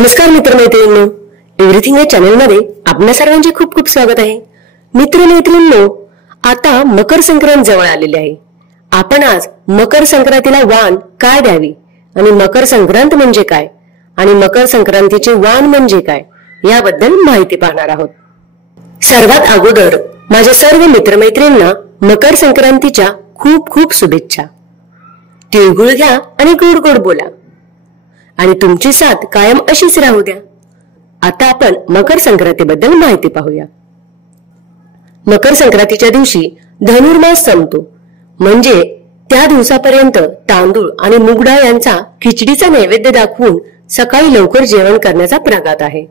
नमस्कार मित्रमैत्रिणींनो, एव्हरीथिंग या चॅनल मध्ये आपल्या सर्वांचे खूप खूप स्वागत आहे। मित्रमैत्रिणींनो, आता मकर संक्रांत जवळ आलेली आहे। आपण आज मकर संक्रांतीला वाण काय द्यावी आणि मकर संक्रांत म्हणजे काय आणि मकर संक्रांतीचे वाण म्हणजे काय याबद्दल माहिती पाहणार आहोत। सर्वात अगोदर माझ्या सर्व मित्रमैत्रिणींना मकर संक्रांतीच्या खूप खूप शुभेच्छा। तिळगुळ घ्या आणि गोड गोड बोला आणि तुमची साथ कायम अशीच राहू द्या। आता आपण मकर संक्रांतीबद्दल माहिती पाहूया। मकर संक्रांतीच्या दिवशी धनुर्मास संपतो, म्हणजे त्या दिवसापर्यंत तांदूळ आणि मूग डाळ यांचा खिचडीचा नैवेद्य दाखवून सकाळी लवकर जेवण करण्याचा प्रघात आहे।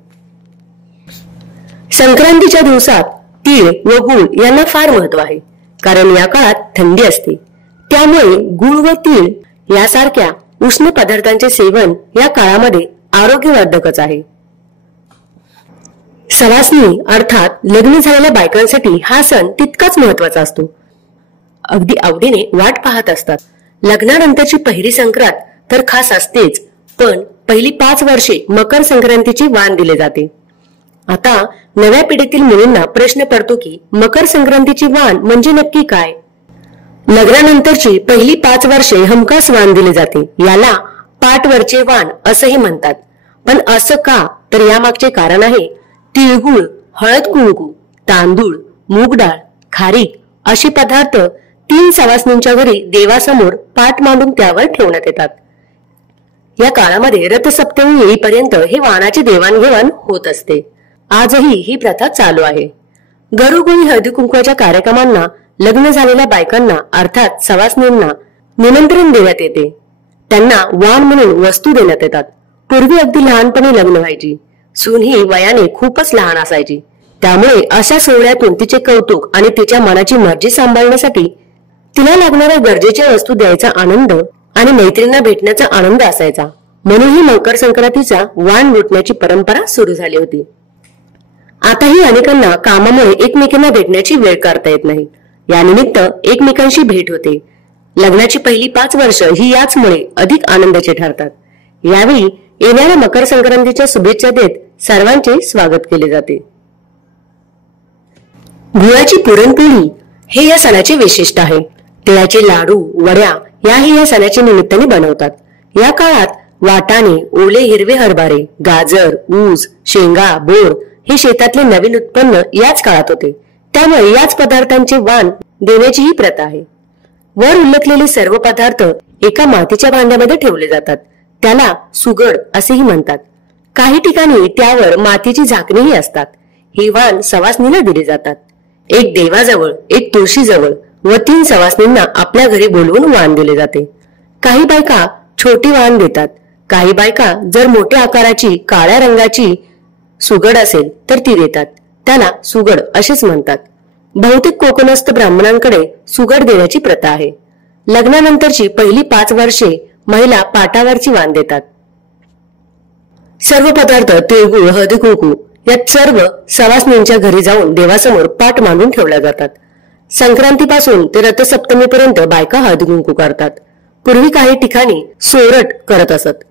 संक्रांतीच्या दिवसात तीळ व गूळ यांना फार महत्व आहे, कारण या काळात थंडी असते। त्यामुळे गूळ व तीळ यासारख्या उष्ण पदार्थांचे सेवन या काळामध्ये आरोग्यवर्धकच आहे। सवासणी अर्थात लग्न झालेल्या बायकांसाठी हा सण तितकाच महत्वाचा असतो। अगदी आवडीने वाट पाहत असतात। लग्नानंतरची पहिली संक्रांत तर खास असतेच, पण पहिली 5 वर्षे मकर संक्रांतीची वाण दिले जाते। आता नव्या पिढीतील मुलींना प्रश्न पडतो की मकर संक्रांतीची वाण म्हणजे नक्की काय? लग्नानंतरची पहिली 5 वर्षे हमखास वाण दिले जाते। याला पाठवरचे वाण असंही म्हणतात। पण असं का, तर यामागचे कारण आहे तिळगुळ, हळद कुंकू, तांदूळ, मूग डाळ, खारीक असे पदार्थ 3 सवासणींच्या घरी देवासमोर पाठ मांडून त्यावर ठेवण्यात येतात। या काळामध्ये रथसप्तमी येईपर्यंत हे वाणाची देवाणघेवाण होत असते। आजही ही प्रथा चालू आहे। घरोघरी हळदी कुंकवाच्या कार्यक्रमांना लग्न झालेल्या बायकांना अर्थात सवासणींना निमंत्रण देण्यात येते। त्यांना वाण म्हणून वस्तू देण्यात येतात। पूर्वी अगदी लहानपणी लग्न व्हायची, सून ही वयाने खूपच लहान असायची, त्यामुळे अशा सोहळ्यातून तिचे कौतुक आणि तिच्या मनाची मर्जी सांभाळण्यासाठी तिला लागणाऱ्या गरजेच्या वस्तू द्यायचा आनंद आणि मैत्रिणींना भेटण्याचा आनंद असायचा। म्हणून ही मकर संक्रांतीचा वाण लुटण्याची परंपरा सुरू झाली होती। आताही अनेकांना कामामुळे एकमेकांना भेटण्याची वेळ काढता येत नाही, यानिमित्त एकमेकांशी भेट होते। लग्नाची पहिली 5 वर्ष ही याचमुळे अधिक आनंदाची ठरतात। यावेळी येणाऱ्या मकर संक्रांतीच्या शुभेच्छा देत सर्वांचे स्वागत केले जाते। गुळाची पुरणपोळी हे या सणाचे विशिष्ट आहे। तिळाचे लाडू, वड्या याही या सणाच्या निमित्ताने बनवतात। या काळात वाटाणे, ओले हिरवे हरभरे, गाजर, ऊस, शेंगा, बोर हे शेतातले नवीन उत्पन्न याच काळात होते। त्यामुळे याच पदार्थांचे वाण देण्याची ही प्रथा आहे। वर उल्लेखलेले सर्व पदार्थ एका मातीच्या भांड्यामध्ये ठेवले जातात, त्याला सुगड असेही म्हणतात। काही ठिकाणी त्यावर मातीची झाकणीही असतात। ही वाण सवासणीला दिली जातात। एक देवाजवळ, एक तुळशीजवळ व 3 सवासणींना आपल्या घरी बोलवून वाण दिले जाते। काही बायका छोटी वाण देतात, काही बायका जर मोठ्या आकाराची काळ्या रंगाची सुगड असेल तर ती देतात, त्याला सुगड असेच म्हणतात। बहुतेक कोकणस्थ ब्राह्मणांकडे सुगड देण्याची प्रथा आहे। लग्नानंतरची पहिली 5 वर्षे महिला पाटावरची वाण देतात। सर्व पदार्थ तिळगुळ, हळदी कुंकू यात सर्व सवासणींच्या घरी जाऊन देवासमोर पाठ मांडून ठेवल्या जातात। संक्रांतीपासून ते रथसप्तमीपर्यंत बायका हळदी कुंकू करतात। पूर्वी काही ठिकाणी सोरट करत असत।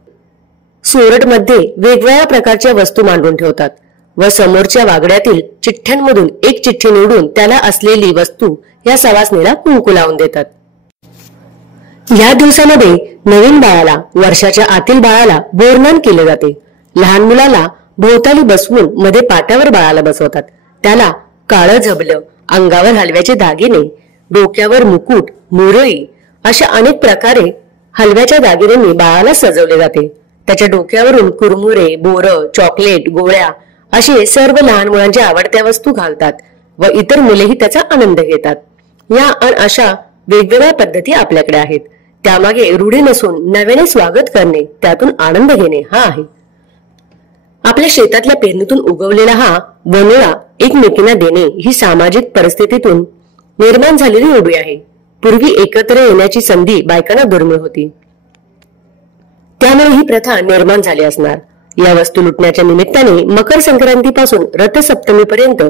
सोरट मध्ये वेगवेगळ्या प्रकारच्या वस्तू मांडून ठेवतात व समोरच्या वागड्यातील चिठ्ठ्यांमधून एक चिठ्ठी निवडून त्याला असलेली वस्तू या सवासणीला कुंकू लावून देतात। या दिवसामध्ये नवीन बाळाला, वर्षाच्या आतील बाळाला बोरनान केले जाते। लहान मुलाला भोवताली बसवून मध्ये पाट्यावर बाळाला बसवतात। त्याला काळं झबलं, अंगावर हलव्याचे दागिने, डोक्यावर मुकुट, मुरळी अशा अनेक प्रकारे हलव्याच्या दागिन्यांनी बाळाला सजवले जाते। त्याच्या डोक्यावरून कुरमुरे, बोरं, चॉकलेट, गोळ्या असे सर्व लहान मुलांच्या आवडत्या वस्तू घालतात व इतर मुलेही त्याचा आनंद घेतात। या अशा वेगवेगळ्या पद्धती आपल्याकडे आहेत। त्यामागे रूढी नसून नव्याने स्वागत करणे, त्यातून आनंद घेणे हा आहे। आपल्या शेतातल्या पेरणीतून उगवलेला हा वनोळा एकमेकींना देणे ही सामाजिक परिस्थितीतून निर्माण झालेली रूढी आहे। पूर्वी एकत्र येण्याची संधी बायकांना दुर्मिळ होती, त्यामुळे ही प्रथा निर्माण झाली असणार। या वस्तू लुटण्याच्या निमित्ताने मकर संक्रांतीपासून रथसप्तमीपर्यंत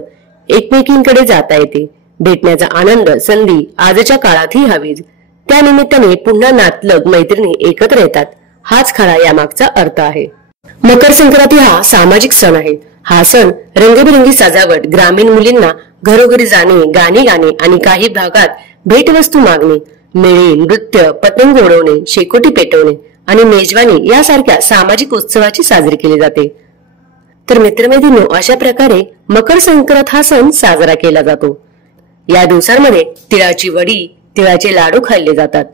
एकमेकींकडे जाता येते। भेटण्याचा आनंद संधी आजच्या काळातही हवीच। त्या निमित्ताने पुन्हा नातलग मैत्रिणी एकत्र येतात, हाच खरा यामागचा अर्थ आहे। मकर संक्रांती हा सामाजिक सण आहे. हा सण रंगीबेरंगी सजावट, ग्रामीण मुलींना घरोघरी जाणे, गाणी गाणे आणि काही भागात भेटवस्तू मागणे, मेळे, नृत्य, पतंग उडवणे, शेकोटी पेटवणे आणि मेजवानी यासारख्या सामाजिक उत्सवाची साजरी केली जाते. तर मित्रमैत्रिणींनो, अशा प्रकारे मकर संक्रांत हा सण साजरा केला जातो. या दिवसांमध्ये तिळाची वडी, तिळाचे लाडू खाल्ले जातात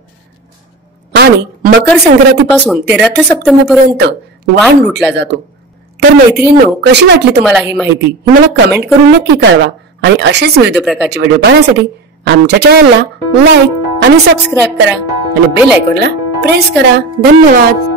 आणि मकर संक्रांतीपासून ते रथसप्तमीपर्यंत वाण लुटला जातो. तर मैत्रिणींनो, कशी वाटली तुम्हाला ही माहिती ही मला कमेंट करून नक्की कळवा आणि असेच विविध प्रकारचे व्हिडिओ पाहण्यासाठी आमच्या चॅनलला लाईक आणि सबस्क्राईब करा आणि बेल आयकॉनला प्रेस करा. धन्यवाद.